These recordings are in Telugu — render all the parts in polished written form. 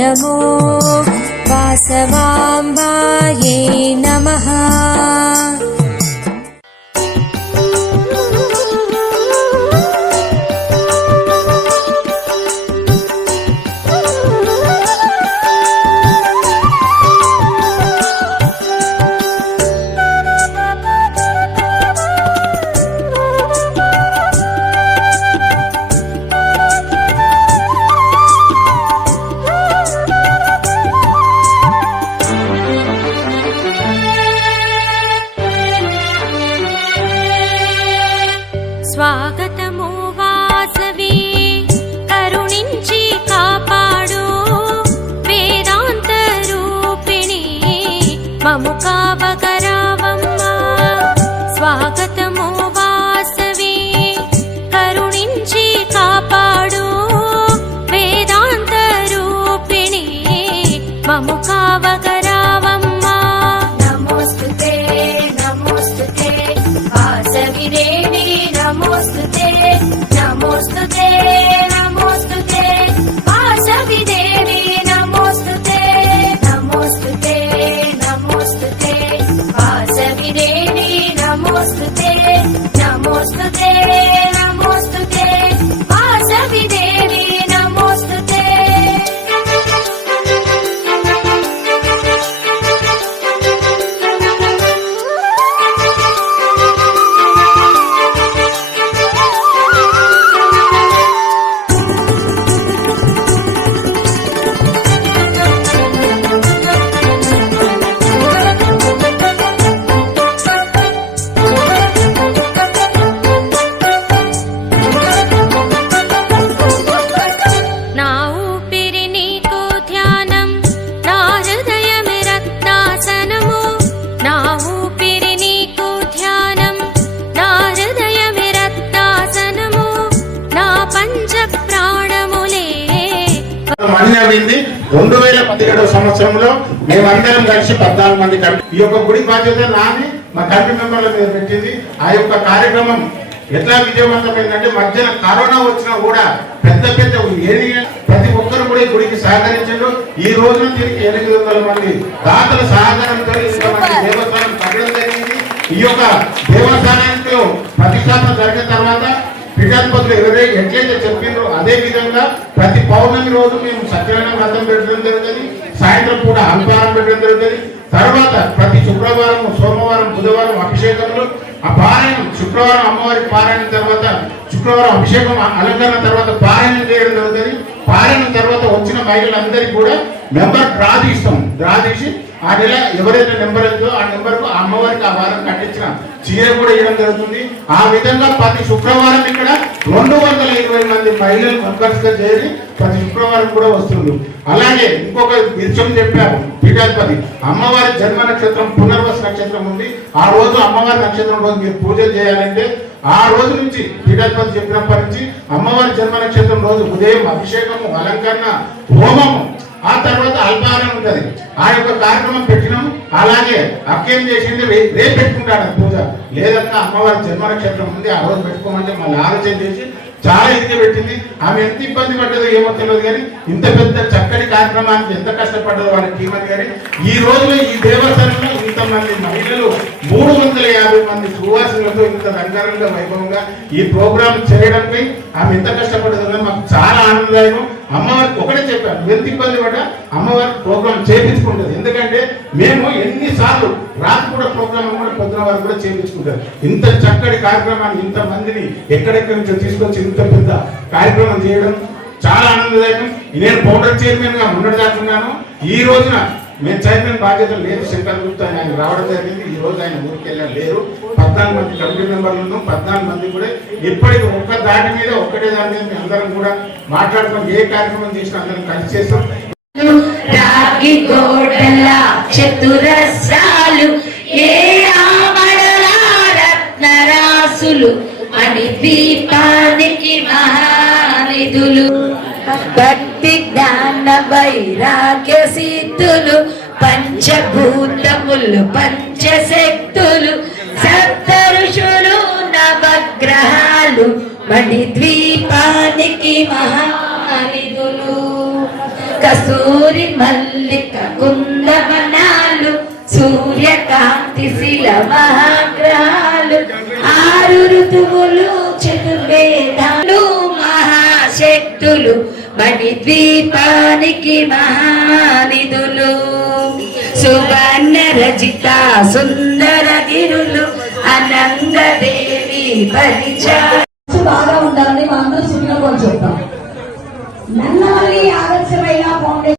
नमो वासवाम्बायै नमः। స్వాగతము వాసవి కరుణించి కాపాడు వేదాంత రూపిణి మము కావగరావమ్మా. స్వాగతము వాసవి కరుణించి కాపాడు వేదాంత రూపిణి మము కావగరావమ్మా. నమోస్తుతే నమోస్తుతే వాసవి దేవి నమోస్తుతే నమోస్తుతే నమోస్తుతే వాసవి దేవి నమోస్తుతే నమోస్తుతే నమోస్తుతే వాసవి దేవి నమోస్తుతే నమోస్తుతే నమోస్తుతే వాసవి దేవి నమోస్తుతే. నా ఊపిరి నీకు ధ్యానం నా హృదయమే రత్నాసనము. నా ఊపిరి నీకు ధ్యానం నా హృదయమే రత్నాసనము. నా పంచ ప్రాణములే. 2017 సంవత్సరంలో మేమందరం కలిసి 14 మంది ఈ యొక్క గుడి బాధ్యత నాని మా కమిటీ మెంబర్ల మీద పెట్టింది. ఆ యొక్క కార్యక్రమం ఎట్లా విజయవంతమైందంటే మధ్యన కరోనా వచ్చినా కూడా పెద్ద పెద్ద ప్రతి ఒక్కరు కూడా ఈ గుడికి సహకరించారు. ఈ రోజున దీనికి 800 మంది దాతల సహకారంతో ఇంతమంది దేవస్థానం కట్టడం జరిగింది. ఈ యొక్క దేవస్థానానికి ప్రతిష్టాపన జరిగిన తర్వాత పీఠాధిపతులు ఎట్లయితే చెప్పిండ్రో అదే విధంగా ప్రతి పౌర్ణమి రోజు మేము సత్యనారాయణ వ్రతం పెట్టడం జరుగుతుంది. సాయంత్రం పూట అల్పాహారం పెట్టడం జరుగుతుంది. తర్వాత ప్రతి శుక్రవారం సోమవారం బుధవారం అభిషేకంలో ఆ పారాయణం శుక్రవారం అమ్మవారికి పారాయణం తర్వాత శుక్రవారం అభిషేకం అలంకరణ తర్వాత పారాయణం చేయడం జరుగుతుంది. పారాయణం తర్వాత వచ్చిన మహిళలందరికీ కూడా నెంబర్ డ్రా తీస్తాం. డ్రా తీసి ఆ నెల ఎవరైతే నెంబర్ ఉందో ఆ నెంబర్కు ఆ అమ్మవారికి ఆ వారం కట్టించిన చీర కూడా ఇవ్వడం జరుగుతుంది. ఆ విధంగా ప్రతి శుక్రవారం ఇక్కడ 220 మంది మహిళలు మెంబర్స్ గా చేరి ప్రతి శుక్రవారం కూడా వస్తుంది. అలాగే ఇంకొక విషయం చెప్పారు పీఠాధిపతి, అమ్మవారి జన్మ నక్షత్రం పునర్వసు నక్షత్రం ఉంది. ఆ రోజు అమ్మవారి నక్షత్రం రోజు మీరు పూజలు చేయాలంటే ఆ రోజు నుంచి పీఠాధిపతి చెప్పినప్పటి నుంచి అమ్మవారి జన్మ నక్షత్రం రోజు ఉదయం అభిషేకము అలంకరణ హోమము ఆ తర్వాత అల్పాహారం ఉంటది. ఆ యొక్క కార్యక్రమం పెట్టినాము. అలాగే అక్కేం చేసింది రేపు పెట్టుకుంటాడు పూజ. లేదన్నా అమ్మవారి జన్మ నక్షత్రం ఉంది ఆ రోజు పెట్టుకోమంటే మళ్ళీ ఆలోచన చేసి చాలా ఇదిగా పెట్టింది. ఆమె ఎంత ఇబ్బంది పడ్డదో ఏమో తెలియదు కానీ ఇంత పెద్ద చక్కటి కార్యక్రమానికి ఎంత కష్టపడ్డదో వాళ్ళ టీమని కానీ ఈ రోజులో ఈ దేవస్థానంలో ఇంతమంది మహిళలు 350 మంది సువాసులతో ఇంత రంగారంగా వైభవంగా ఈ ప్రోగ్రాం చేయడంపై ఆమె ఎంత కష్టపడ్డదో మాకు చాలా ఆనందదాయకం. అమ్మవారికి ఒకటే చెప్పాను, ఎంత ఇబ్బంది పడ్డా అమ్మవారి ప్రోగ్రాం చేయించుకుంటుంది. ఎందుకంటే మేము ఎన్నిసార్లు రాత్రి కూడా ప్రోగ్రాం కూడా పొద్దున వారు కూడా చేయించుకుంటారు. ఇంత చక్కటి కార్యక్రమాన్ని ఇంత మందిని ఎక్కడెక్కడి నుంచో తీసుకొచ్చి ఇంత పెద్ద కార్యక్రమం చేయడం చాలా ఆనందదాయకం. నేను ఫౌండర్ చైర్మన్ గా ఉండడాకున్నాను. ఈ రోజున మేము చైర్మన్ బాధ్యతలు లేదు శంకర్ గుప్తా ఆయన రావడం జరిగింది. ఈ రోజు ఆయన ఊరికి వెళ్ళారు లేరు. 14 మంది కమిటీ మెంబర్లు ఉన్నాం. 14 మంది కూడా ఇప్పటికి ఒక్క దాటి మీద ఒక్కటే దాని మీద మేము అందరం కూడా మాట్లాడుకున్నాం. ఏ కార్యక్రమం చేసినా అందరం కలిసి చేస్తాం. రాగి గోడల చతురస్రాలు ఏ రత్నరాసులు అని దీపానికి మహానిధులు భక్తి జ్ఞాన వైరాగ్య సిద్ధులు పంచభూతములు పంచశక్తులు సప్త ఋషులు నవగ్రహాలు మణిద్వీపానికి మహానిధులు కస్తూరి మల్లిక కుందవనాలు సూర్యకాంతి శిల మహాగ్రహాలు 6 ఋతువులు చతుర్వేదాలు మహాశక్తులు మణిద్వీపానికి మహానిధులు సువర్ణ రజిత సుందర గిరులు అనంగదేవి పరిచయ బాగా ఉండాలని మా అందరూ సుఖంగా చెప్తాం. నన్నవల్లి ఆదర్శమైన ఫౌండేషన్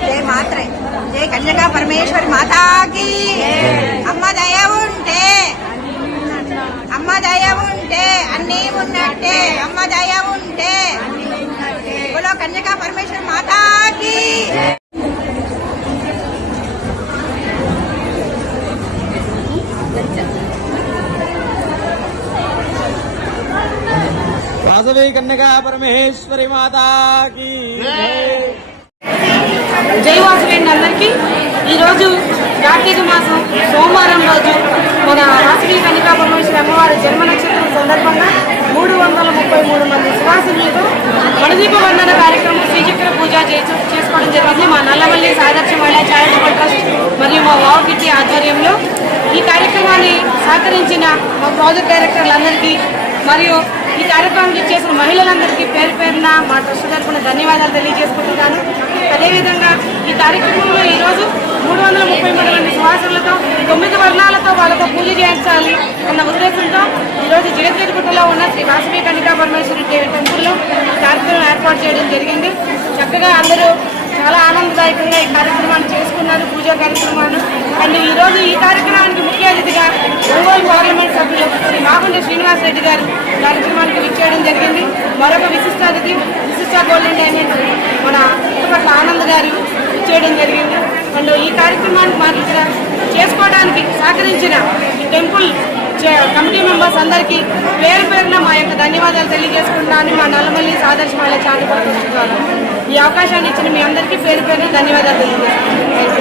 జయ మాత్రే జయ కన్యకా పరమేశ్వరి మాతాకి. అమ్మ దయ ఉంటే అన్నీ ఉన్నట్టే. అమ్మ దయ ఉంటే బోలో కన్యకా పరమేశ్వరి మాతాకి. వాసవి కన్యకా పరమేశ్వరి మాతాకి జై వాసవి అందరికీ. ఈరోజు కార్తీక మాసం సోమవారం రోజు మన వాసవి కన్యకా పరమేశ్వరి అమ్మవారి జన్మ నక్షత్రం సందర్భంగా 333 మంది సువాసినులతో మణదీప వందన కార్యక్రమం శ్రీచక్ర పూజ చేసుకోవడం జరిగింది. మా నల్లమల్లి సాదర్శ మహిళా చారిటబుల్ ట్రస్ట్ మరియు మా వాకిటి ఆధ్వర్యంలో ఈ కార్యక్రమాన్ని సహకరించిన మా ప్రాజెక్ట్ డైరెక్టర్లందరికీ మరియు ఈ కార్యక్రమానికి చేసిన మహిళలందరికీ పేరు పేరున మా ట్రస్ట్ తరఫున ధన్యవాదాలు తెలియజేసుకుంటున్నాను. అదేవిధంగా ఈ కార్యక్రమంలో ఈరోజు 333 మంది సువాసనలతో 9 వర్ణాలతో వాళ్ళతో పూజ చేయించాలి అన్న ఉద్దేశంతో ఈరోజు జగద్గిరిగుట్టలో ఉన్న శ్రీ వాసవి కన్యకా పరమేశ్వరి దేవి టెంపుల్లో కార్యక్రమం ఏర్పాటు చేయడం జరిగింది. చక్కగా అందరూ చాలా ఆనందదాయకంగా ఈ కార్యక్రమాన్ని చేసుకున్నారు, పూజా కార్యక్రమాలు. అండ్ ఈరోజు ఈ కార్యక్రమానికి ముఖ్య అతిథిగా ఒంగోలు పార్లమెంట్ సభ్యులు శ్రీ మాగుంట శ్రీనివాస్ రెడ్డి గారు కార్యక్రమానికి విచ్చేయడం జరిగింది. మరొక విశిష్ట అతిథి విశిష్ట గోల్డెన్ డైమండ్ మన పుట్టపట్ల ఆనంద్ గారు విచ్చేయడం జరిగింది. అండ్ ఈ కార్యక్రమానికి మాకు ఇక్కడ చేసుకోవడానికి సహకరించిన ఈ టెంపుల్ కమిటీ మెంబర్స్ అందరికీ పేరు పేరున మా యొక్క ధన్యవాదాలు తెలియజేసుకుంటాను. మా నల్లమల్లి సాదర్శ మహిళా చారిటబుల్ ట్రస్ట్ ద్వారా ఈ అవకాశాన్ని ఇచ్చిన మీ అందరికీ పేరు పేరున ధన్యవాదాలు తెలియజేసుకుంటున్నాను.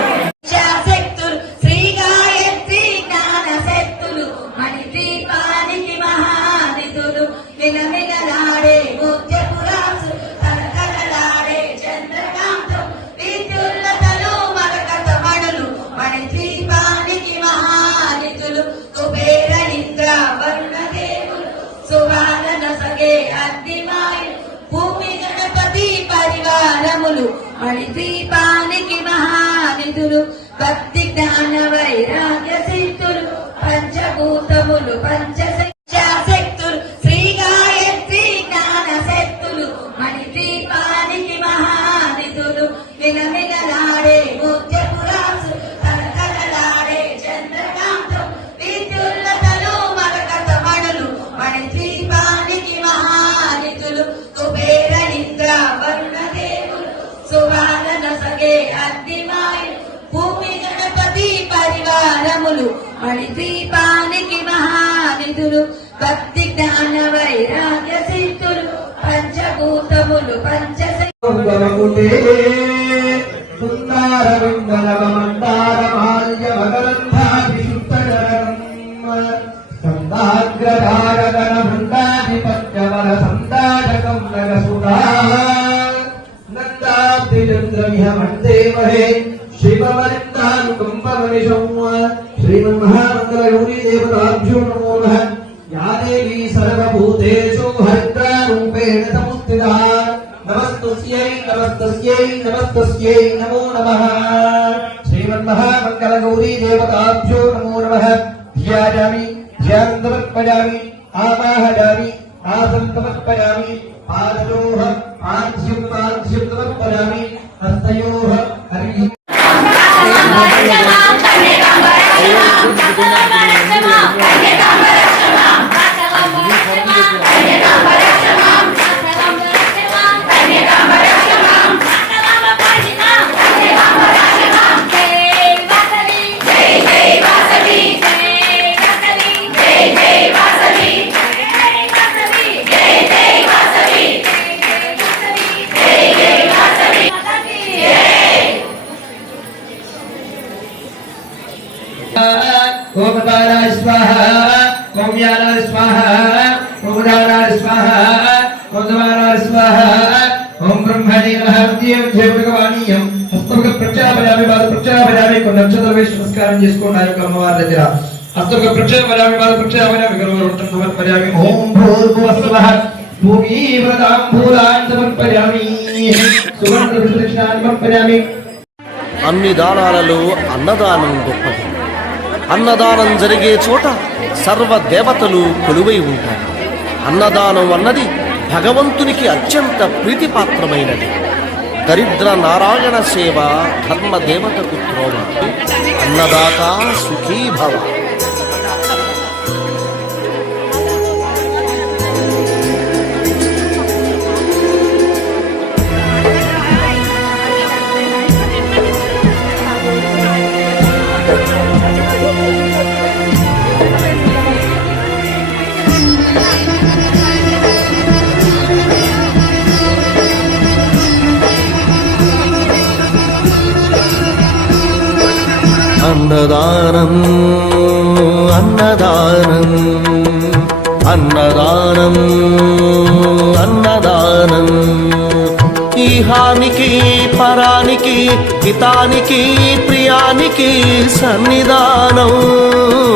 శక్తులు శ్రీ గాయత్రి జ్ఞాన శక్తులు మణిద్వీపానికి మహానిధులు వినమినలాడే ముత్యపురాసు కలకలలాడే చంద్రకాంతం విద్యుల్లతలు మరకత మణులు మణిద్వీపానికి మహానిధులు కుబేర నిద్ర వరుణదేవులు సువాలన సగే అగ్నివాయు భూమి గణపతి పరివారములు మణిద్వీపానికి మహానిధులు భక్తి జ్ఞాన వైరాగ్య సిద్ధులు పంచభూతములు పంచశక్తులు శ్రీ గాయత్రి జ్ఞాన శక్తులు మణిద్వీపానికి మహానిధులు వినమినలాడే ముత్యపురాసు కలకలలాడే చంద్రకాంతం విద్యుల్లతలు మరకత మణులు మణిద్వీపానికి మహానిధులు కుబేర నిద్ర వరుణదేవులు సువాలన సగే అగ్నివాయు భూమి గణపతి పరివారములు మణిద్వీపానికి మహానిధులు భక్తి జ్ఞాన వైరాగ్య సిద్ధులు పంచభూతములు మంగళముటే సుందరమంగళమందార మాల్యమగరంధాభిషుద్ధగరం సందాగ్రధారగణ భృండాధిపత్యవర సందాడకం నగసుడా నందాబ్దిచంద్రమిహమందేమహే శివమరిందానుకంపమనిషం శ్రీమన్మహామంగళగౌరీ దేవతాభ్యో నమో నమః. యా దేవీ సర్వభూతేషు హరిద్రారూపేణ సముస్థితా నమస్తస్యై నమస్తస్యై నమస్తస్యై నమో నమః. శ్రీమన్మహామంగళగౌరీ దేవతాభ్యో నమో నమః. ధ్యాయామి ధ్యానం సమర్పయామి ఆవాహయామి ఆసనం సమర్పయామి పాదయోః పాద్యం సమర్పయామి హస్తయోః హరి స్వాహ ఓం యానాయ స్వాహ ఓం ఉదానాయ స్వాహ ఓం సమానాయ స్వాహ ఓం బ్రహ్మణే నమః దేవ భగవానీయం హస్తముఖ ప్రత్యాపయామి బాధ ప్రత్యాపయామి కొన్ని నక్షత్ర వేసి నమస్కారం చేసుకోండి ఆ యొక్క అమ్మవారి దగ్గర హస్తముఖ ప్రత్యాపయామి బాధ ప్రత్యాపయామి గర్వరుటం సమర్పయామి ఓం భూర్భువస్వః భూమి వ్రతాం భూలాన్ సమర్పయామి సువర్ణ ప్రదక్షిణాన్ సమర్పయామి. అన్ని దానాలలో అన్నదానం గొప్పది. అన్నదానం జరిగే చోట సర్వ దేవతలు కొలువై ఉంటారు. అన్నదానం అన్నది భగవంతునికి అత్యంత ప్రీతిపాత్రమైనది. దరిద్ర నారాయణ సేవ ధర్మ దేవతకు త్రోవ. అన్నదాత సుఖీ భవ. అన్నదానం అన్నదానం అన్నదానం అన్నదానం ఈహానికి పరానికి హితానికి ప్రియానికి సన్నిధానం.